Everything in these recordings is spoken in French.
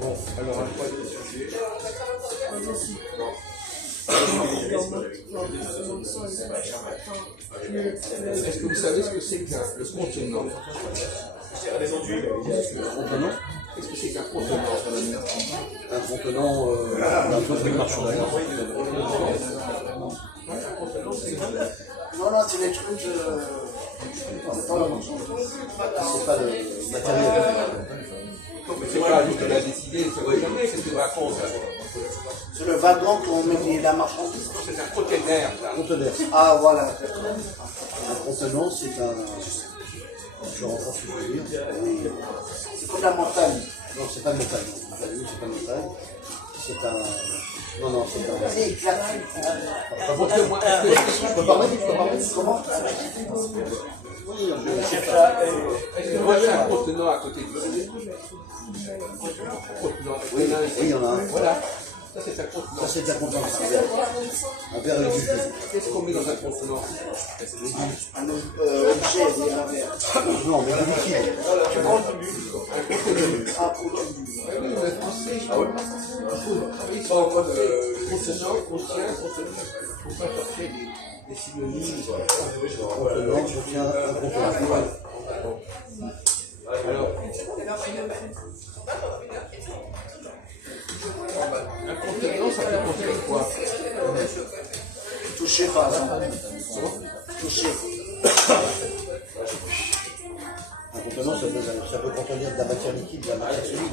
Bon, alors, un point de sujet. Est-ce que vous savez ce que c'est que le contenant? Contenant? Qu'est-ce que c'est qu'un contenant? Un contenant, un truc de marchandise. Non, non, c'est des trucs. C'est pas le matériel. C'est pas juste qu'on a décidé, c'est vrai jamais, c'est ce que tu racontes. C'est le wagon qu'on met la marchandise. C'est un conteneur, ça. Conteneur. Ah, voilà. Un contenant, c'est un. Je renforce ce que je veux dire. C'est comme la montagne. Non, c'est pas une montagne. C'est pas une montagne. C'est un. Non, non, c'est un. C'est exact. Montre-moi, Je peux parler? Comment? Oui, est-ce que vous avez un contenant à côté de vous? oui, il y en a un. Voilà, ça c'est un contenant. Ça, c'est un contenant. Un verre régulier. Qu'est-ce qu'on met dans un contenant? Un objet, un verre. Non, mais du liquide. Ah, pour Oui, mais français, il faut travailler sur le contenant contient, il ne faut pas chercher des synonymes. Contenant contient un contenant. Alors, un contenant, ça peut contenir quoi? toucher, par exemple. Toucher. Un contenant, ça peut contenir de la matière liquide, de la matière solide.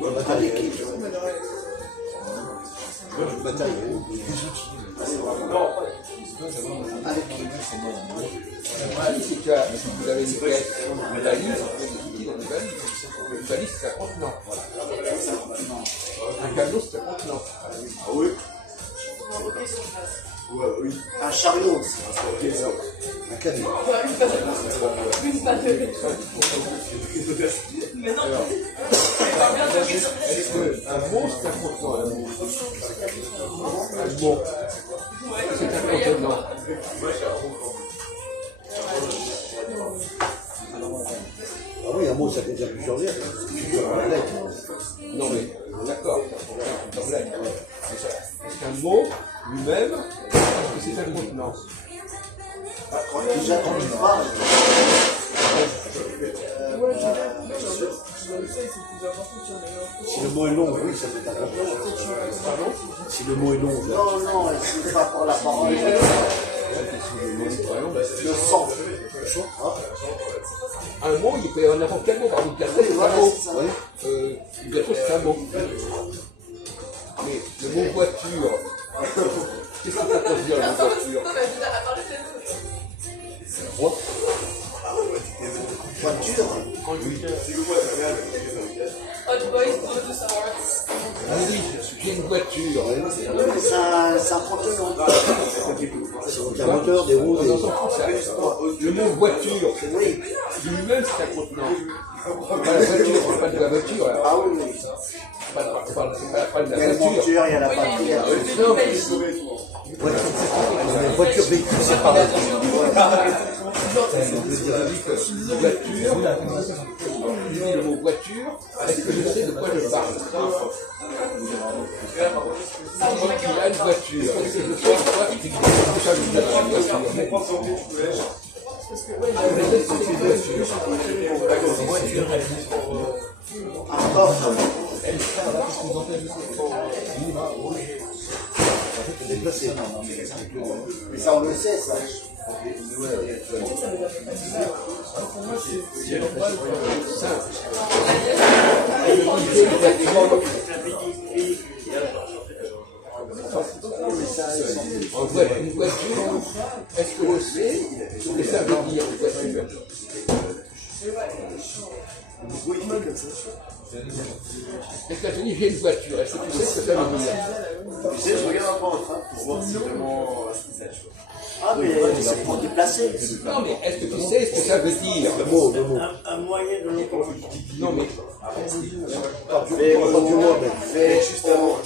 Le matériel. Le matériel. Avec qui? Si vous avez une caisse, une valise, une valise, c'est un contenant. Un cadeau, c'est un contenant. Ah oui? Ouais, oui. Un chariot aussi. Un camion. Est-ce qu'un mot, c'est un contenant? Un mot, c'est un contenant. Ah oui, un mot, ça contient plusieurs lettres. Non mais, d'accord, c'est un problème. Est-ce qu'un mot, lui-même, est-ce que c'est un contenant? Déjà, quand tu parles, Si le mot est long, oui, ça peut être un contenant. Si le mot est long, non, non, c'est pas pour la parole. Le sang. Un mot, il peut y avoir n'importe quel mot. Par exemple, gâteau, c'est un mot. Gâteau, c'est un mot. Mais le mot voiture, qu'est-ce que ça peut dire le mot voiture? Voiture. Ah oui, j'ai une voiture. C'est un contenant. c'est un moteur, des roues, On s'en fout, ça. Le mot voiture, lui-même, c'est un contenant. Pas la voiture, on parle pas de la voiture. Là. Ah oui, oui. On parle pas de Il y a la le voiture. moteur, il y a la batterie. Non, voiture véhicule, c'est pareil. voiture, je dis le mot voiture, est-ce que je sais de quoi je parle? Il a une voiture, est-ce que je sais de quoi il Mais ça, on le sait, ça. En fait, une voiture, est-ce que je sais ce que ça veut dire, une voiture? Est-ce que tu dis j'ai une voiture, est-ce que tu sais ce que ça veut dire? Tu sais, je regarde un peu en train pour voir si vraiment ce qu'ils sachent. Ah, mais c'est pour déplacer. Non, mais est-ce que tu sais ce que ça veut dire? Le mot, le mot. Un moyen de locomotion. Non, mais Fait justement,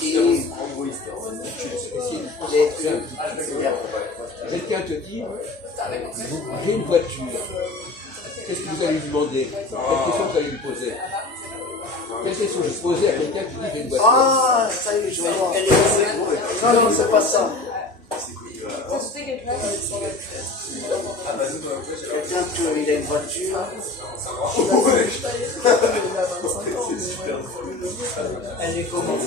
quelqu'un te dit j'ai une voiture. qu'est-ce que vous allez lui demander? Quelle question vous allez lui poser? Quelle question vous posez à quelqu'un qui dit j'ai une voiture? Ah, ça y est, je vois. Non, non, c'est pas ça. Quelqu'un qui a une voiture. Elle est comment?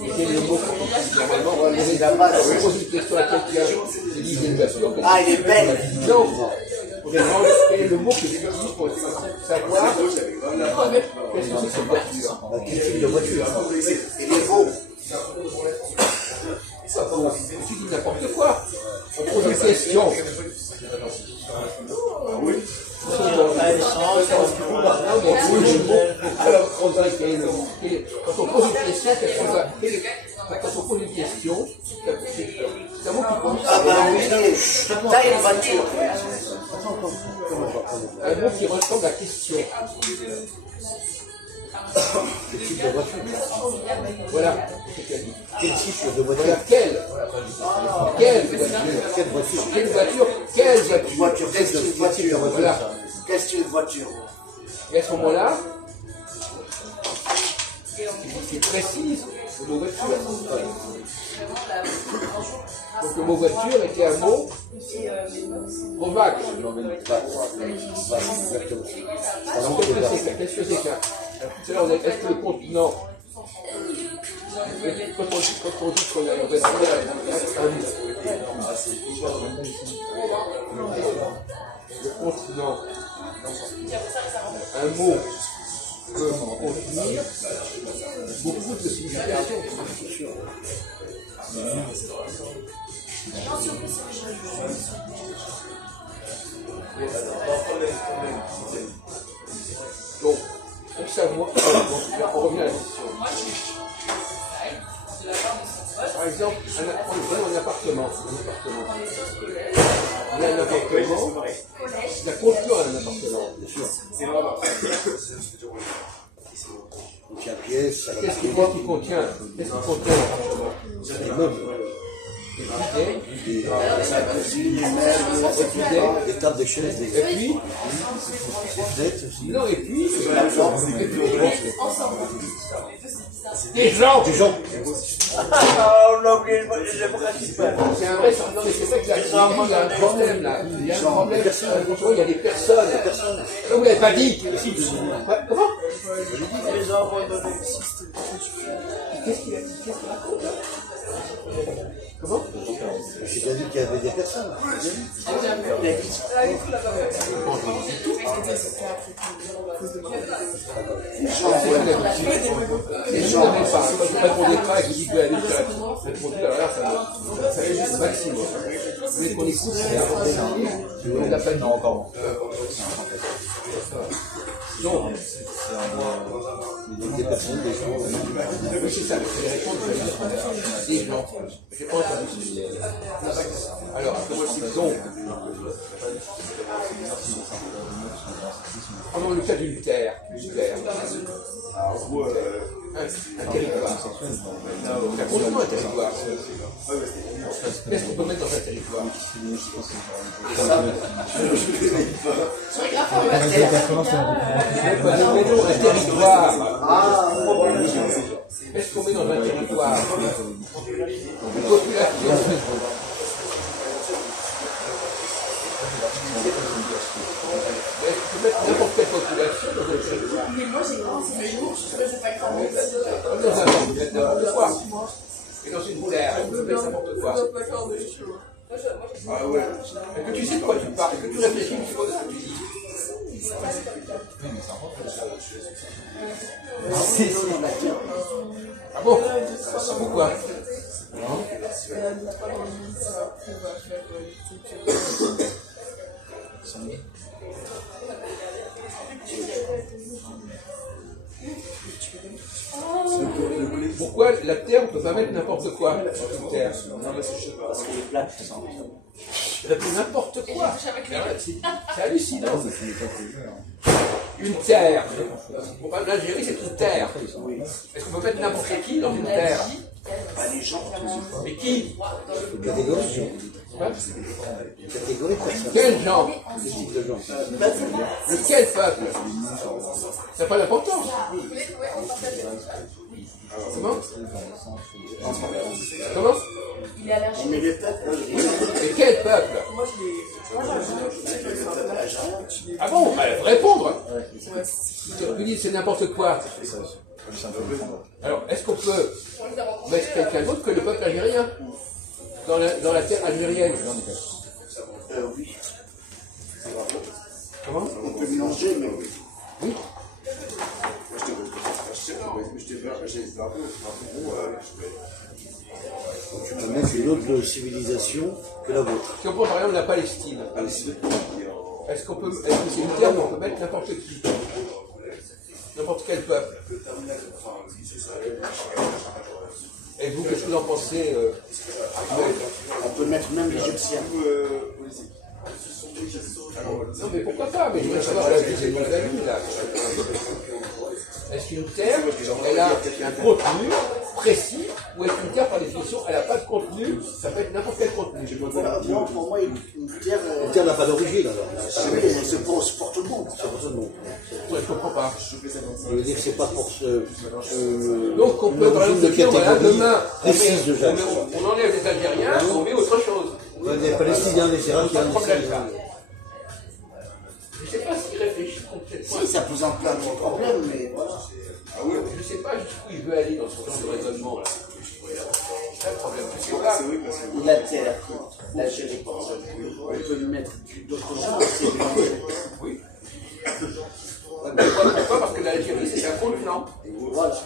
Et quel est le mot qu'on utilise normalement? On pose une question à quelqu'un qui dit j'ai une voiture. Ah, elle est belle. Non. Quel est le mot que j'utilise pour savoir qu'est-ce que c'est cette voiture? Quel type de voiture? Il est beau. Tu dis n'importe quoi. On pose une question. Quand on pose une question, c'est un mot qui compte. Ah, ben oui, t'as une voiture. Un mot qui ressemble à question. Quel type de voiture? Voilà. Quel type de voiture? Voilà. Quelle voiture? Quelle voiture? Quelle voiture? Voiture, qu'est-ce qu'une voiture? Voilà. Qu'est-ce qu'une voiture? Et à ce moment-là, c'est précise le mot voiture. Donc le mot voiture était un mot trop vague. Alors qu'est-ce que c'est qu'un? Tout à l'heure, est-ce que le continent, quand on dit qu'on a une voiture, le continent, un mot peut contenir beaucoup de significations. Donc, pour savoir, on revient à la question. Par exemple, on prend un appartement. Il y a un appartement, la contour d'un appartement. Bien sûr. Il tient pièce, Qu'est-ce qu'il contient l'appartement? des meubles, des tables, des chaises, des fenêtres aussi. Non, et puis, des gens. Des gens. Ah, on a oublié le principal. C'est un vrai non, mais c'est ça qu'il y a un problème là. Il y a un problème. Il y a des personnes. Vous l'avez pas dit. Comment? Les gens vont donner. Qu'est-ce qu'il raconte là? Comment? J'ai bien dit qu'il y avait des personnes. Les gens n'avaient pas. Quand vous ne répondez pas et que vous dites aller faire répondre, alors ça fait juste maximum. Vous voulez qu'on écoute, c'est la peine. Non, encore. Donc, Des personnes, des gens. oui, c'est ça, c'est les réponses des gens. J'ai pas entendu. Alors, donc, prenons le cas d'une terre. Un territoire. Ça constitue un territoire. Qu'est-ce qu'on peut mettre dans un territoire? Mettons un territoire. Qu'est-ce qu'on met dans un territoire? Une population. Tu peux mettre n'importe quelle population dans un territoire. Mais moi j'ai n'importe quoi. Et dans une terre, on peut mettre n'importe quoi. Ah ouais. Est-ce que tu sais de quoi tu parles? Est-ce que tu réfléchis une fois de ce que tu dis? Ah bon? Pourquoi? Pourquoi la terre, on ne peut pas mettre n'importe quoi dans une terre? Non, mais c'est parce qu'elle est plate. N'importe quoi. C'est hallucinant. Une terre. Pour l'Algérie, c'est une terre. Est-ce qu'on peut mettre n'importe qui dans une terre? Les gens. Mais qui? Catégorie. Hein? Catégorie de personnes. Quels gens? Quel type de gens? De quel peuple? Ça n'a pas d'importance. Comment? Comment? Il est allergique. Mais les peuples, Et quel peuple? Ah bon? Bah, répondre. Tu dis c'est n'importe quoi. Alors, est-ce qu'on peut mettre quelqu'un d'autre que le peuple algérien dans la terre algérienne? oui. Comment? On peut mélanger, mais oui. Oui. Tu peux mettre une autre civilisation que la vôtre. Si on prend par exemple la Palestine, est-ce que c'est une terre où on peut mettre n'importe qui? N'importe quel peuple? Et vous, qu'est-ce que vous en pensez? On peut mettre même l'Égyptien. Non, mais pourquoi pas? Mais je voudrais savoir la vie de nos amis, là. Est-ce qu'une terre, elle a un contenu précis, ou est-ce qu'une terre, par définition, elle n'a pas de contenu? Ça peut être n'importe quel contenu. Pour moi, une terre. Une terre n'a pas d'origine, alors. C'est pour tout le monde. C'est pour tout le monde. Ouais, je comprends pas. Je veux dire que c'est pas pour ce. Donc, on peut, par exemple, dire, voilà, demain, on on enlève les Algériens, on met autre chose. Les Palestiniens, les Irakiens, Pas de problème, ça. Je ne sais pas s'il réfléchit complètement. Si, ça pose un plein de problèmes, mais voilà. Je ne sais pas jusqu'où il veut aller dans ce genre de raisonnement là. C'est ça le problème. Je sais pas. La terre, l'Algérie, on peut mettre d'autres gens aussi. Oui. Pourquoi? Parce que l'Algérie c'est un contenant. Voilà.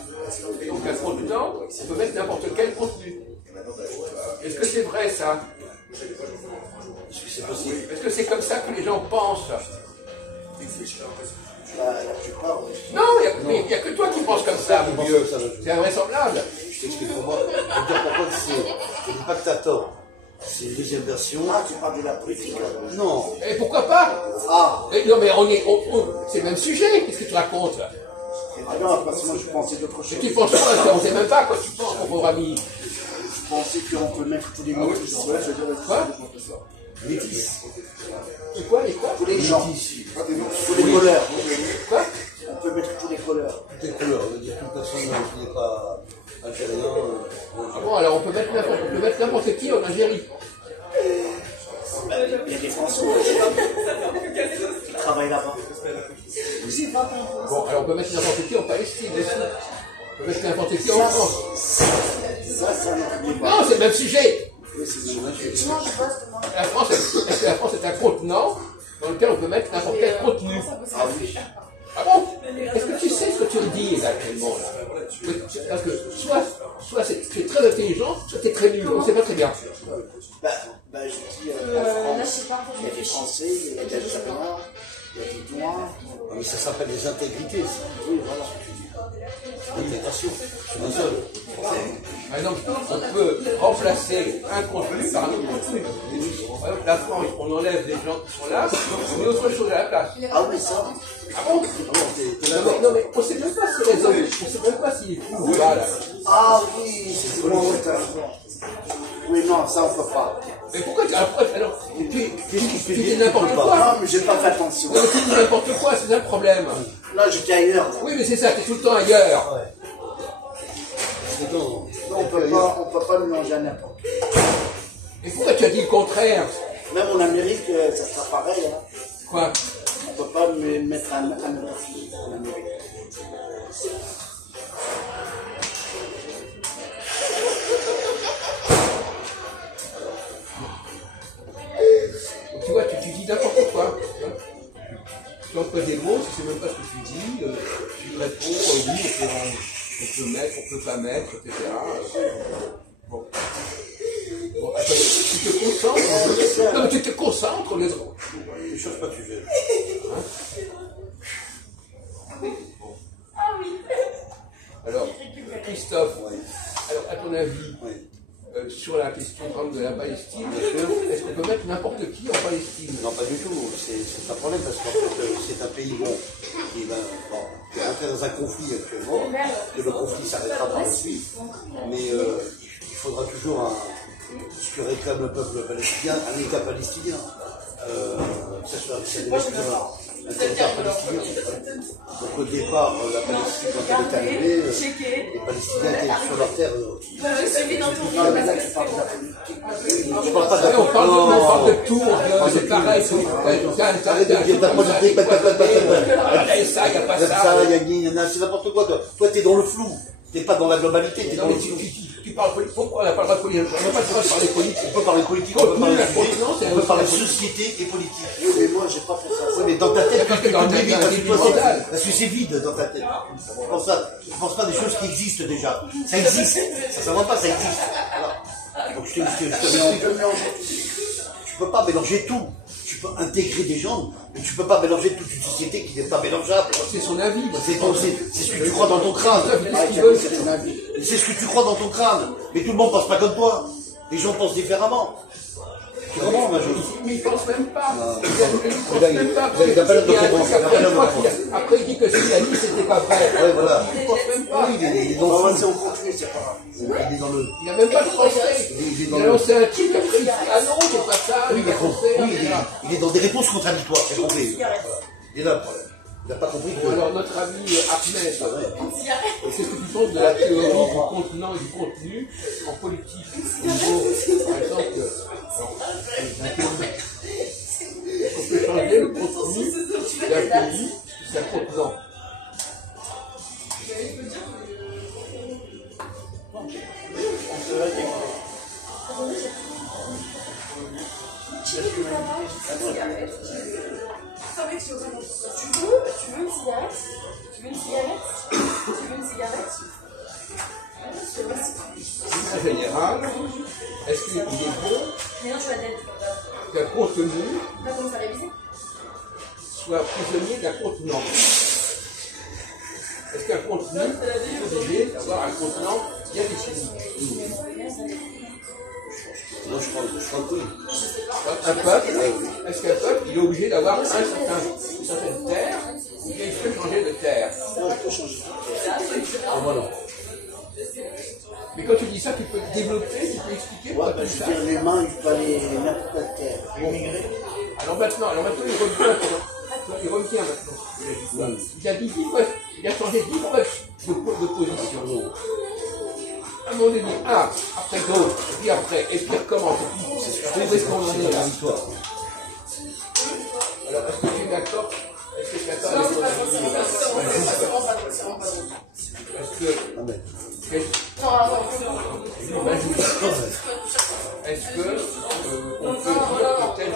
Et donc un contenant, on peut mettre n'importe quel contenu. Est-ce que c'est vrai ça? Est-ce que c'est possible? Est-ce que c'est comme ça que les gens pensent? La plupart, oui. Non, il n'y a que toi qui penses comme ça, mon Dieu. C'est invraisemblable. Je t'explique pour moi. Je vais te dire pourquoi je ne dis pas que tu as tort. C'est une deuxième version. Ah, tu parles de la politique alors. Non. Et pourquoi pas? Ah, Non, mais c'est le même sujet. Qu'est-ce que tu racontes là? ah non, parce que moi je pensais d'autre chose. Tu penses quoi? On ne sait même pas quoi tu penses, mon pauvre ami. Je pensais qu'on peut mettre tous les mots. Quoi? Métis. C'est quoi, les quoi? Tous les gens. Tous les couleurs. Quoi? On peut mettre tous les couleurs. Toutes les couleurs. Je veux dire toute personne qui n'est pas algérien. Ah bon, alors on peut mettre n'importe qui en Algérie. Il y a des Français qui travaillent là-bas. Bon, alors on peut mettre n'importe qui en Palestine aussi. On peut mettre n'importe qui en France. Ça, c'est un autre débat. Non, c'est le même sujet. Oui, c'est le même sujet. La France, est-ce que la France est un contenant dans lequel on peut mettre n'importe quel contenu? Ah oui. Ah bon? Est-ce que tu sais ce que tu dis exactement là? Parce que soit c'est très intelligent, soit c'est très nul. On ne sait pas très bien. Je dis, en France, il y a des Français, il y a des Algériens, il y a des Noirs. Mais ça s'appelle des intégrités. Oui, voilà. L'intégration. Je suis seul. Par exemple, on peut remplacer un contenu par un autre contenu. Par exemple, la France, on enlève des gens qui sont là, on met autre chose à la place. Ah oui, ça. Ah bon? Non mais on ne sait même pas si les hommes, on ne sait même pas s'il est fou ou pas là. Ah oui, c'est bon, oui, t'as raison. Oui, non, ça on peut pas. Mais pourquoi tu dis n'importe quoi? Non, mais j'ai pas fait attention. Non, mais tu dis n'importe quoi, c'est ça le problème. Là, j'étais ailleurs. Oui, mais c'est ça, t'es tout le temps ailleurs. Non, on peut pas mélanger à n'importe. Et pourquoi tu as dit le contraire? Même en Amérique, ça sera pareil. Hein. Quoi? On peut pas mettre un fille en Amérique. Tu vois, tu dis n'importe quoi. Tu emploies des mots, tu sais même pas ce que tu dis, tu réponds, oui, on peut mettre, on peut pas mettre, etc. Bon. Bon, attends, tu te concentres. Non, mais tu te concentres, les autres. Ne change pas de sujet. Alors, Christophe, alors, à ton avis, sur la question de la Palestine, est-ce qu'on peut mettre n'importe qui en Palestine? Non, pas du tout. C'est un problème parce qu'en fait, c'est un pays qui est entré dans un conflit actuellement, que le conflit s'arrêtera par la suite. Mais il faudra toujours ce que réclame le peuple palestinien, un État palestinien. Ça soit un territoire palestinien. Donc au départ, la Palestine, quand elle est arrivée, les Palestiniens étaient sur leur terre. Je parle pas de la on parle de tout, c'est pareil. Il y a de la politique, ça, il n'y a pas ça. c'est n'importe quoi. Toi, t'es dans le flou. T'es pas dans la globalité, t'es dans le flou. Tu parles politique. Pourquoi on n'a pas le droit de politique? On n'a pas le droit de parler politique. On peut parler politique, on peut parler société et politique. Oui, mais moi, j'ai pas fait ça. Oui, mais dans ta tête, parce parce que c'est vide dans ta tête. Tu ne penses pas des choses qui existent déjà. Ça existe. Ça ne s'invente pas, ça existe. Voilà. Donc je tu peux pas mélanger tout. Tu peux intégrer des gens, mais tu peux pas mélanger toute une société qui n'est pas mélangeable. C'est son avis. C'est ce que tu crois dans ton crâne. C'est ce que tu crois dans ton crâne. Mais tout le monde ne pense pas comme toi. Les gens pensent différemment. Comment, ma jolie? Mais il ne pense même pas. Après, il dit que ce qu'il a dit, c'était pas vrai. Ouais, voilà. Il ne pense même pas. Il est dans le Il est dans le. Il n'a même pas de français. Il a lancé un truc, après il dit ah non, c'est pas ça. Oui, il est dans des réponses contradictoires, c'est compris. Il est là le problème. Il n'a pas compris que. Alors, notre ami Ahmed, qu'est-ce que tu penses de la théorie du contenant et du contenu en politique? Au niveau, par exemple, on peut changer le contenu d'un pays, c'est un contenant. Tu veux une cigarette? Tu veux une cigarette? Tu veux une cigarette? En général, est-ce qu'il est bon qu'un contenu soit prisonnier d'un contenant? Est-ce qu'un contenu est obligé d'avoir un contenant bien défini? Non, je crois que oui. Un peuple, est-ce qu'un peuple il est obligé d'avoir une certaine terre ou bien il peut changer de terre? Non, je peux changer de terre. Ah, voilà. Mais quand tu dis ça, tu peux développer, tu peux expliquer pourquoi tu dis ça. Je veux dire, l'humain, il peut aller n'importe quelle terre. Immigrer. Alors maintenant, il revient maintenant. Il a dit 10 fois, il a changé 10 fois de position. À un moment donné, un, après d'autres, et puis après, et puis recommence. C'est ce qu'on en est là. Alors, est-ce que tu es d'accord? Est-ce que tu es d'accord? Est-ce que. Est-ce que on peut dire que tel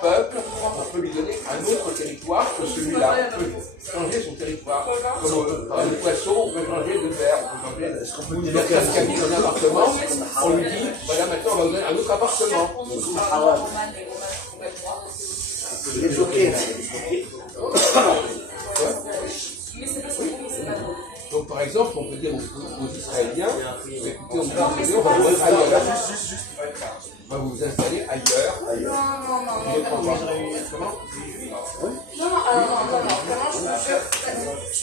peuple, on peut lui donner un autre territoire que celui-là? On peut changer son territoire. Comme par le poisson, on peut changer de terre. Est-ce qu'on peut dire quelqu'un qui habite dans un appartement, on lui dit, voilà, maintenant on va vous donner un autre appartement. Il est bloqué. Donc par exemple, on peut dire aux Israéliens, écoutez, on va vous installer ailleurs. On va vous installer ailleurs. Non,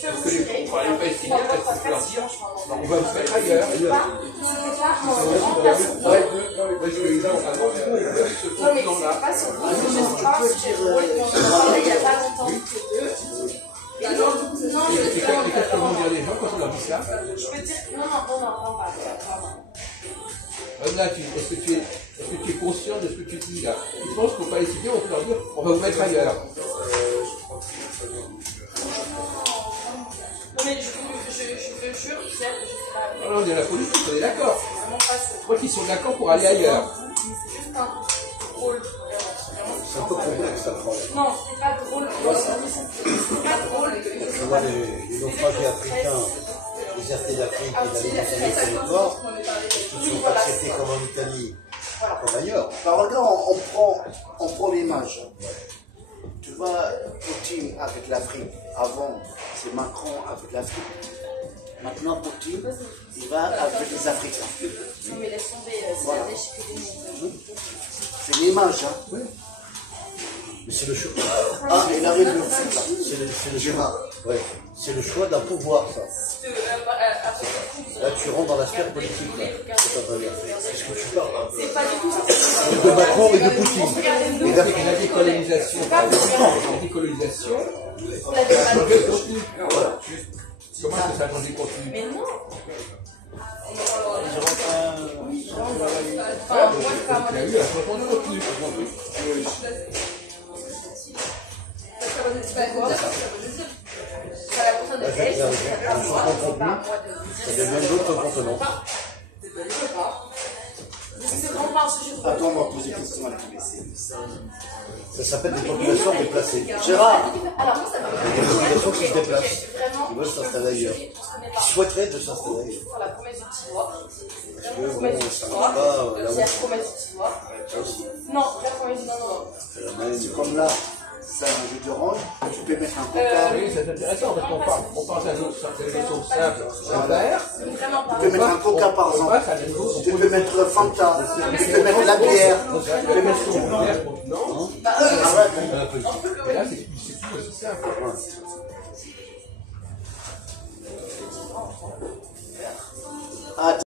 Parce que les Palestiniens, est-ce que tu peux leur dire, on va vous mettre ailleurs. Non, mais c'est pas sur vous, je ne sais pas si j'ai trouvé il n'y a pas longtemps. Non, je Et qu'est-ce que vont dire les gens quand on leur dit ça? Je peux dire, non, pas. Là, est-ce que tu es conscient de ce que tu dis là? Tu penses qu'aux Palestiniens, on peut leur dire, on va vous mettre ailleurs? Non, mais je te jure, je sais pas. Non, on est la politique, on est d'accord. Je crois qu'ils sont d'accord pour aller ailleurs. C'est juste un drôle. C'est un peu complexe, ça, le problème. Non, c'est pas drôle. C'est pas drôle. Tu vois, les naufragés africains désertés d'Afrique et d'aller dans un autre territoire, ils sont acceptés comme en Italie, comme ailleurs. Bah, regarde, on prend l'image. Tu vois, Poutine avec l'Afrique. Avant, c'est Macron avec l'Afrique. Maintenant, Poutine, il va avec les Africains. Non, mais laisse tomber, c'est la dèche que des mots. C'est l'image, hein. Oui. Mais c'est le choix. Ah, mais il arrive le C'est le Gérard. Ouais. C'est le choix d'un pouvoir, ça. Là, tu rentres dans la sphère politique. Là. C'est pas vrai. C'est ce que tu parles. C'est pas du tout ça. De Macron et de Poutine. Et la décolonisation, la décolonisation, comment est-ce que ça change des contenus? Mais non. Il y a eu un changement de contenu. Ça devient d'autres contenants. Attends, on va poser une question à la Ça s'appelle des populations déplacées. Gérard, Des populations qui se déplacent. Qui veulent s'installer ailleurs. Qui souhaiteraient de s'installer ailleurs. La promesse du petit doigt. Parce que bon, ça marche pas. Là, C'est la promesse du petit doigt. Non, la promesse du non. c'est comme là, c'est un jeu de rôle, tu peux mettre un coca. Oui, c'est intéressant parce qu'on parle d'un autre chose simple, un verre. Vraiment pas. Tu peux mettre un coca par exemple. Tu peux mettre Fanta. Tu peux mettre la bière. Tu peux mettre tout. Non, Arrête. et là c'est plus aussi simple. Ah,